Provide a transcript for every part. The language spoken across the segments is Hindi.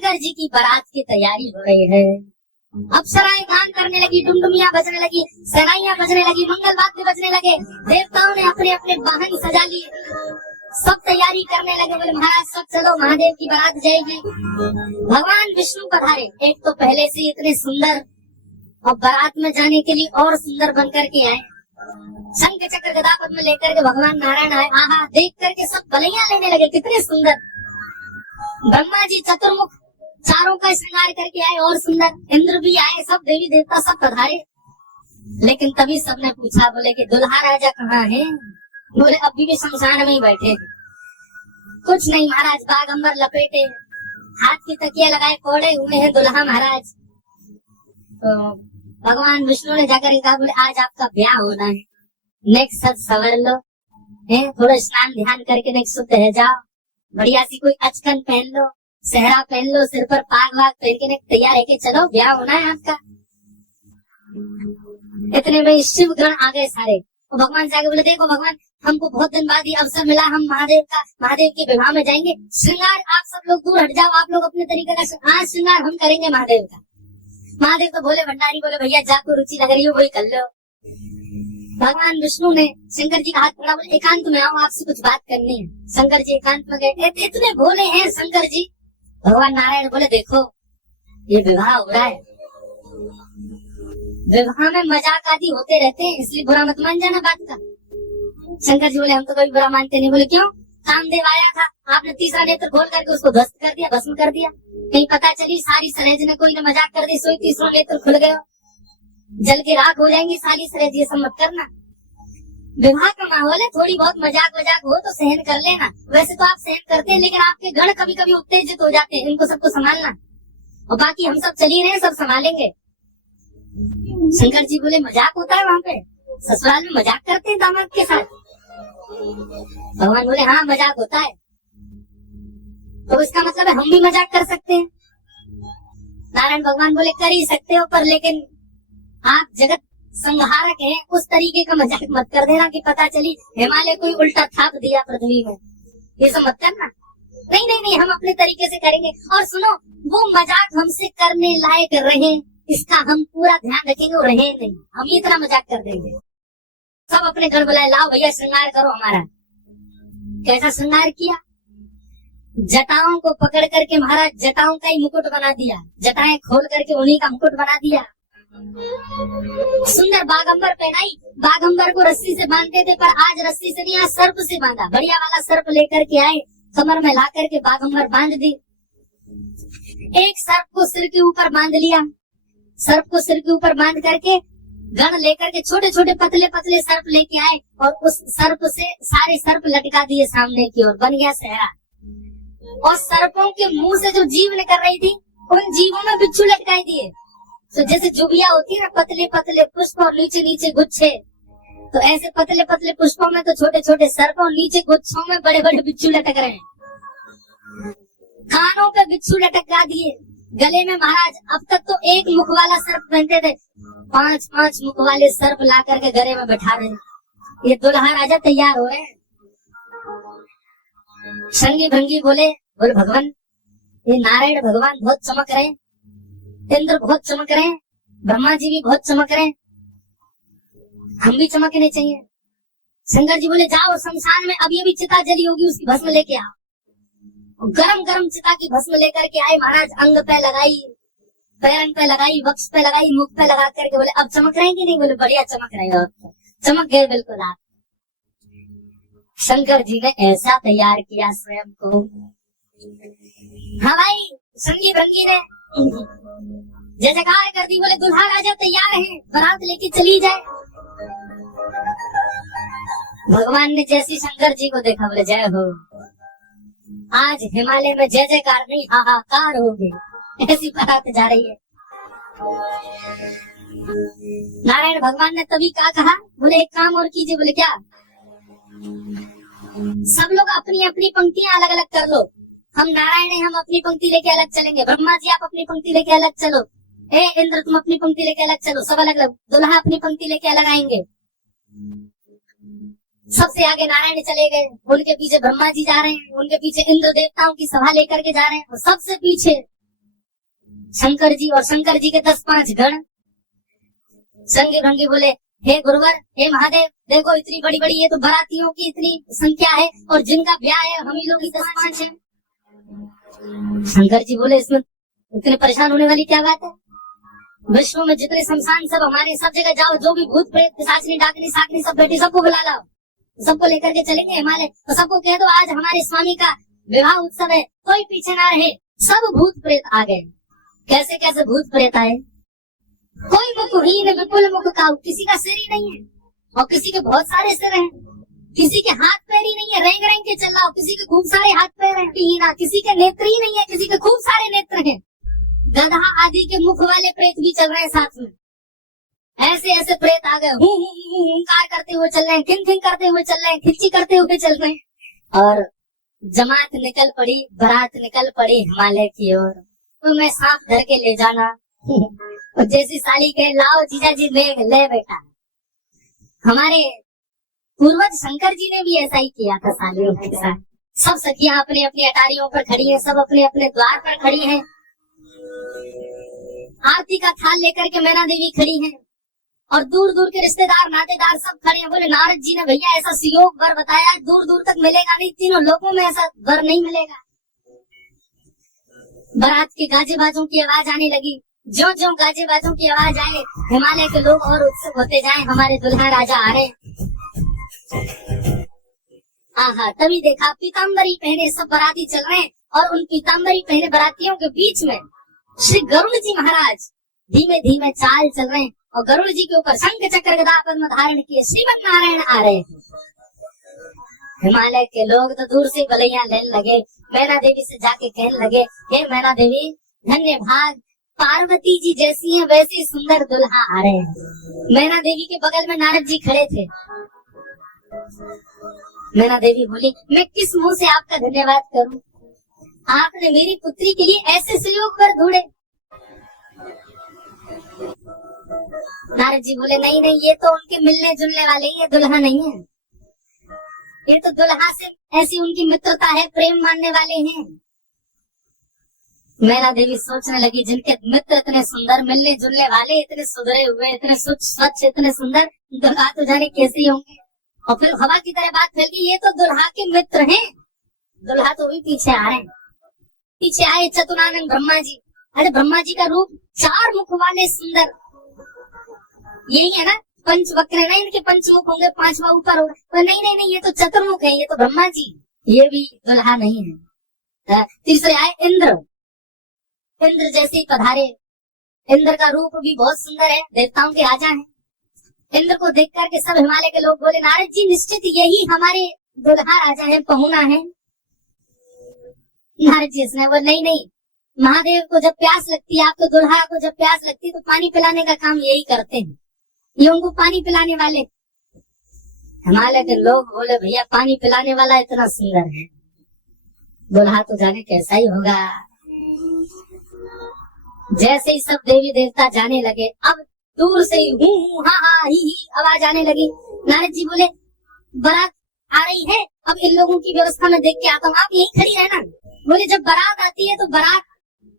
शंकर जी की बारात की तैयारी हो रही है। अप्सराएं गान करने लगी, डुमडुमियां बजने लगी, सहनाइयां बजने लगी, मंगल वाद्य बजने लगे। देवताओं ने अपने अपने वाहन सजा लिए, सब तैयारी करने लगे। बोले महाराज सब चलो, महादेव की बारात जाएगी। भगवान विष्णु पधारे। एक तो पहले से इतने सुंदर और बारात में जाने के लिए और सुंदर बनकर के आए। शंख चक्र गदा पद्म लेकर के भगवान नारायण आए। आहा, देख करके सब बलैया लेने लगे, कितने सुंदर। ब्रह्मा जी चतुर्मुख चारों का श्रृंगार करके आए और सुंदर। इंद्र भी आए, सब देवी देवता सब पधारे। लेकिन तभी सबने पूछा, बोले कि दुल्हा राजा कहाँ है? बोले अभी भी शमशान में ही बैठे। कुछ नहीं महाराज, बागंबर लपेटे, हाथ की तकिया लगाए, कोड़े हुए हैं दुल्हा महाराज। तो भगवान विष्णु ने जाकर कहा, बोले आज आपका ब्याह होना है, नेक्स्ट सब सवर लो, थोड़ा स्नान ध्यान करके नेक्स्ट शुद्ध है जाओ, बढ़िया सी कोई अचकन पहन लो, सेहरा पहन लो, सिर पर पाग वाग पहन के तैयार है कि चलो ब्याह होना है आपका। इतने में शिव गण आ गए सारे। और भगवान से आगे बोले, देखो भगवान, हमको बहुत दिन बाद ये अवसर मिला, हम महादेव के विवाह में जाएंगे। श्रृंगार आप सब लोग दूर हट जाओ, आप लोग अपने तरीके का श्रृंगार हम करेंगे महादेव का। महादेव तो बोले भंडारी, बोले भैया जाको रुचि लग रही हो वही कर लो। भगवान विष्णु ने शंकर जी का हाथ पकड़ा, बोले एकांत में आओ, आपसे कुछ बात करनी है। शंकर जी एकांत में गए। इतने भोले हैं शंकर जी। भगवान नारायण बोले, देखो ये विवाह हो रहा है, विवाह में मजाक आदि होते रहते हैं, इसलिए बुरा मत मान जाना बात का। शंकर जी बोले, हम तो कभी बुरा मानते नहीं। बोले क्यों? कामदेव आया था, आपने तीसरा नेत्र खोल करके उसको ध्वस्त कर दिया, भस्म कर दिया। कहीं पता चली सारी सरेज ने कोई ने मजाक कर दी, सोई तीसरा नेत्र खुल गया, जल के राख हो जाएंगी सारी सरेज। ये सब मत करना, विवाह का माहौल है, थोड़ी बहुत मजाक वजाक हो तो सहन कर लेना। वैसे तो आप सहन करते हैं, लेकिन आपके गण कभी कभी उत्तेजित हो जाते हैं, इनको सबको संभालना। और बाकी हम सब चल ही रहे हैं, सब संभालेंगे। शंकर जी बोले, मजाक होता है वहाँ पे? ससुराल में मजाक करते हैं दामाद के साथ? भगवान बोले, हाँ मजाक होता है। तो इसका मतलब है हम भी मजाक कर सकते हैं? नारायण भगवान बोले, कर ही सकते हो, पर लेकिन आप जगत संहारक हैं, उस तरीके का मजाक मत कर देना कि पता चली हिमालय कोई उल्टा थाप दिया पृथ्वी में। ये सब मत करना। नहीं नहीं नहीं, हम अपने तरीके से करेंगे। और सुनो, वो मजाक हमसे करने लायक रहे, इसका हम पूरा ध्यान रखेंगे। वो रहे नहीं, हम इतना मजाक कर देंगे। सब अपने घर बुलाए, लाओ भैया श्रृंगार करो हमारा। कैसा श्रृंगार किया? जटाओं को पकड़ करके महाराज जटाओं का ही मुकुट बना दिया, जटाएं खोल करके उन्हीं का मुकुट बना दिया। सुंदर बागंबर पहनाई। बागंबर को रस्सी से बांधते थे, पर आज रस्सी से नहीं, आज सर्प से बांधा। बढ़िया वाला सर्प लेकर के आए, कमर में ला करके बागंबर बांध दी। एक सर्प को सिर के ऊपर बांध लिया, सर्प को सिर के ऊपर बांध करके गण लेकर के छोटे छोटे पतले पतले सर्प लेके आए, और उस सर्प से सारे सर्प लटका दिए सामने की ओर, बन गया सहरा। और सर्पों के मुंह से जो जीव निकल रही थी, उन जीवों में बिच्छू लटकाए दिए। तो जैसे जुबिया होती है ना, पतले पतले पुष्प और नीचे नीचे गुच्छे, तो ऐसे पतले पतले पुष्पों में तो छोटे छोटे सर्प, और नीचे गुच्छों में बड़े बड़े बिच्छू लटक रहे हैं। कानों पे बिच्छू लटका दिए, गले में महाराज अब तक तो एक मुख वाला सर्प पहनते थे, 5-5 मुख वाले सर्प ला करके गले में बैठा रहे। ये दुल्हा राजा तैयार हो रहे हैं। संगी भंगी बोले भगवान, ये नारायण भगवान बहुत चमक रहे हैं, इंद्र बहुत चमक रहे हैं, ब्रह्मा जी भी बहुत चमक रहे हैं, हम भी चमकने चाहिए। शंकर जी बोले, जाओ शमशान में अब ये भी चिता जली होगी, उसकी भस्म लेके आओ। गरम गरम चिता की भस्म लेकर के आए महाराज। अंग पे लगाई, पैरन पे लगाई, वक्ष पे लगाई, मुख पे लगा करके बोले, अब चमक रहे हैं कि नहीं? बोले बढ़िया चमक रहे हो, चमक गए बिल्कुल आप। शंकर जी ने ऐसा तैयार किया स्वयं को। हाँ भाई, संगी भंगी ने जय जयकार कर दी। बोले दुल्हा राजा तैयार है, बारात लेके चली जाए। भगवान ने जैसी शंकर जी को देखा, बोले जय हो, आज हिमालय में जय जयकार नहीं हाहाकार हो गई, ऐसी बारात जा रही है। नारायण भगवान ने तभी क्या कहा? बोले एक काम और कीजिए। बोले क्या? सब लोग अपनी अपनी पंक्तियां अलग अलग कर लो। हम नारायण हैं, हम अपनी पंक्ति लेके अलग चलेंगे। ब्रह्मा जी आप अपनी पंक्ति लेके अलग चलो, इंद्र तुम अपनी पंक्ति लेके अलग चलो, सब अलग अलग। दुल्हा अपनी पंक्ति लेके अलग आएंगे। सबसे आगे नारायण चले गए, उनके पीछे ब्रह्मा जी जा रहे हैं, उनके पीछे इंद्र देवताओं की सभा लेकर के जा रहे हैं, और सबसे पीछे शंकर जी और शंकर जी के 10-5 गण। संगी भंगी बोले, हे गुरुवर, हे महादेव, देखो इतनी बड़ी बड़ी ये तो बारातियों की इतनी संख्या है और जिनका ब्याह है हम ही लोग 10-5 है। शंकर जी बोले, इसमें इतने परेशान होने वाली क्या बात है? विश्व में जितने शमशान सब हमारे, सब जगह जाओ, जो भी भूत प्रेत पिशाचनी डाकनी साकनी सब बेटी सबको बुला लाओ, सबको लेकर के चलेंगे हिमालय। तो सबको कह दो आज हमारे स्वामी का विवाह उत्सव है, कोई पीछे ना रहे। सब भूत प्रेत आ गए। कैसे कैसे भूत प्रेत आए? कोई मुखहीन विपुल मुख का, किसी का सिर ही नहीं है और किसी के बहुत सारे सिर हैं। किसी के हाथ पैर ही नहीं है, रेंग रेंग के चल रहा हो, किसी के खूब सारे हाथ पैर हैं, हीना, किसी के नेत्र ही नहीं है, किसी के खूब सारे नेत्र हैं। गधा आदि के मुख वाले प्रेत भी चल रहे हैं साथ में। ऐसे ऐसे प्रेत आ गए, हुंकार करते हुए चल रहे हैं, खिन खिन करते हुए चल रहे हैं, खिच्ची करते हुए चल रहे हैं। और जमात निकल पड़ी, बारात निकल पड़ी हिमालय की ओर। तो मैं सांप धर के ले जाना और जैसी साली के लाओ जीजा जी ले बेटा। हमारे पूर्वज शंकर जी ने भी ऐसा ही किया था सालियों के साथ। सब सखियां अपने अपनी अटारियों पर खड़ी हैं, सब अपने अपने द्वार पर खड़ी हैं। आरती का थाल लेकर के मैना देवी खड़ी हैं और दूर दूर के रिश्तेदार नातेदार सब खड़े हैं। बोले नारद जी ने भैया ऐसा सुयोग वर बताया, दूर दूर तक मिलेगा नहीं, तीनों लोगों में ऐसा वर नहीं मिलेगा। बारात के गाजे बाजों की आवाज आने लगी। ज्यों ज्यों गाजे बाजों की आवाज आए, हिमालय के लोग और उत्सुक होते जाएं, हमारे दुल्हा राजा आ रहे। आहा, तभी देखा पीताम्बरी पहने सब बाराती चल रहे हैं और उन पीताम्बरी पहने बारातियों के बीच में श्री गरुड़ जी महाराज धीमे धीमे चाल चल रहे हैं और गरुड़ जी के ऊपर शंख चक्र गदा पद्म धारण किए श्रीमन नारायण आ रहे हैं। हिमालय के लोग तो दूर से बलैया लेने लगे। मैना देवी से जाके कहने लगे, हे मैना देवी, धन्य भाग, पार्वती जी जैसी हैं वैसे सुंदर दुल्हा आ रहे हैं। मैना देवी के बगल में नारद जी खड़े थे। मैना देवी बोली, मैं किस मुंह से आपका धन्यवाद करूं? आपने मेरी पुत्री के लिए ऐसे सुयोग पर ढूंढे। नारद जी बोले, नहीं नहीं, ये तो उनके मिलने जुलने वाले, ये दुल्हा नहीं है। ये तो दुल्हा से ऐसी उनकी मित्रता है, प्रेम मानने वाले हैं। मैना देवी सोचने लगी, जिनके मित्र इतने सुंदर, मिलने जुलने वाले इतने सुधरे हुए, इतने स्वच्छ, इतने सुंदर, दुल्हा तो जाने कैसे होंगे। और फिर हवा की तरह बात फैल गई, ये तो दुल्हा के मित्र हैं। दुल्हा तो भी पीछे आ रहे हैं। पीछे आए चतुरानन ब्रह्मा जी। अरे ब्रह्मा जी का रूप 4 मुख वाले सुंदर, यही है ना, पंचवक्र ना, इनके पंचमुख होंगे, 5वां ऊपर होगा। तो नहीं नहीं नहीं, ये तो चतुर्मुख है, ये तो ब्रह्मा जी, ये भी दुल्हा नहीं है। तीसरे आए इंद्र। इंद्र जैसे ही पधारे। इंद्र का रूप भी बहुत सुंदर है, देवताओं के राजा हैं। इंद्र को देख करके सब हिमालय के लोग बोले, नारद जी निश्चित यही हमारे दुल्हा राजा है, पहुना है। नारद जी इसने बोले, नहीं नहीं, महादेव को जब प्यास लगती है, आपको दुल्हा को जब प्यास लगती है तो पानी पिलाने का काम यही करते हैं, ये उनको पानी पिलाने वाले। हिमालय के लोग बोले, भैया पानी पिलाने वाला इतना सुंदर है, दुल्हा तो जाने कैसा ही होगा। जैसे ही सब देवी देवता जाने लगे, अब दूर से ही हूँ हा हा ही आवाज आने लगी। नारद जी बोले, बारात आ रही है, अब इन लोगों की व्यवस्था में देख के आता हूँ, आप यहीं खड़ी रहना। बोले जब बारात आती है तो बारात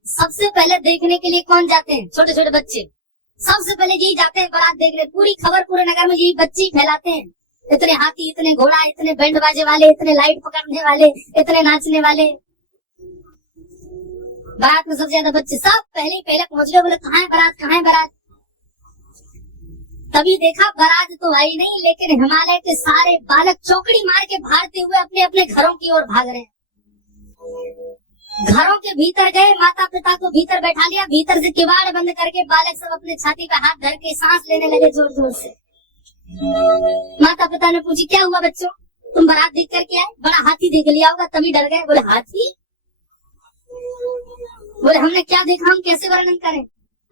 सबसे पहले देखने के लिए कौन जाते हैं? छोटे छोटे बच्चे सबसे पहले यही जाते हैं बारात देखने। पूरी खबर पूरे नगर में यही बच्चे फैलाते हैं। इतने हाथी, इतने घोड़ा, इतने बैंड बाजे वाले, इतने लाइट पकड़ने वाले, इतने नाचने वाले। बारात में सबसे ज्यादा बच्चे सब पहले पहुंच गए। बोले कहाँ है बारात, कहाँ है बारात? तभी देखा बारात तो आई नहीं, लेकिन हिमालय के सारे बालक चौकड़ी मार के भागते हुए अपने अपने घरों की ओर भाग रहे हैं। घरों के भीतर गए, माता पिता को भीतर बैठा लिया, भीतर से किवाड़ बंद करके बालक सब अपने छाती पे हाथ धर के सांस लेने लगे जोर जोर से। माता पिता ने पूछी, क्या हुआ बच्चों, तुम बारात देख करके आए? बड़ा हाथी देख लिया होगा तभी डर गए। बोले हाथी? बोले हमने क्या देखा, हम कैसे वर्णन करें?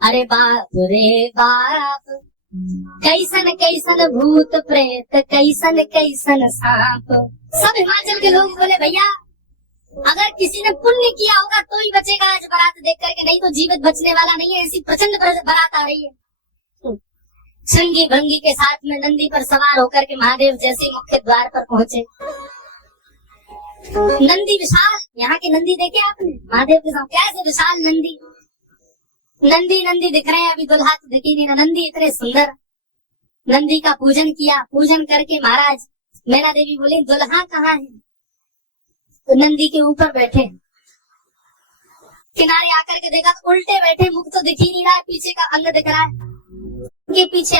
अरे बाप रे बाप, कैसन कैसन भूत प्रेत, कैसन कैसन सांप। सब हिमाचल के लोग बोले, भैया अगर किसी ने पुण्य किया होगा तो ही बचेगा आज बारात देख करके, नहीं तो जीवित बचने वाला नहीं है। ऐसी प्रचंड बारात आ रही है। संगी भंगी के साथ में नंदी पर सवार होकर के महादेव जैसे मुख्य द्वार पर पहुंचे। नंदी विशाल, यहाँ की नंदी देखे आपने? महादेव के साथ कैसे विशाल नंदी। नंदी नंदी दिख रहे हैं, अभी दुल्हा तो दिखी नहीं ना। नंदी इतने सुंदर। नंदी का पूजन किया, पूजन करके महाराज मैना देवी बोली दुल्हा कहाँ है? तो नंदी के ऊपर बैठे, किनारे आकर के देखा तो उल्टे बैठे, मुख तो दिख ही नहीं रहा है, पीछे का अंग दिख रहा है। उनके पीछे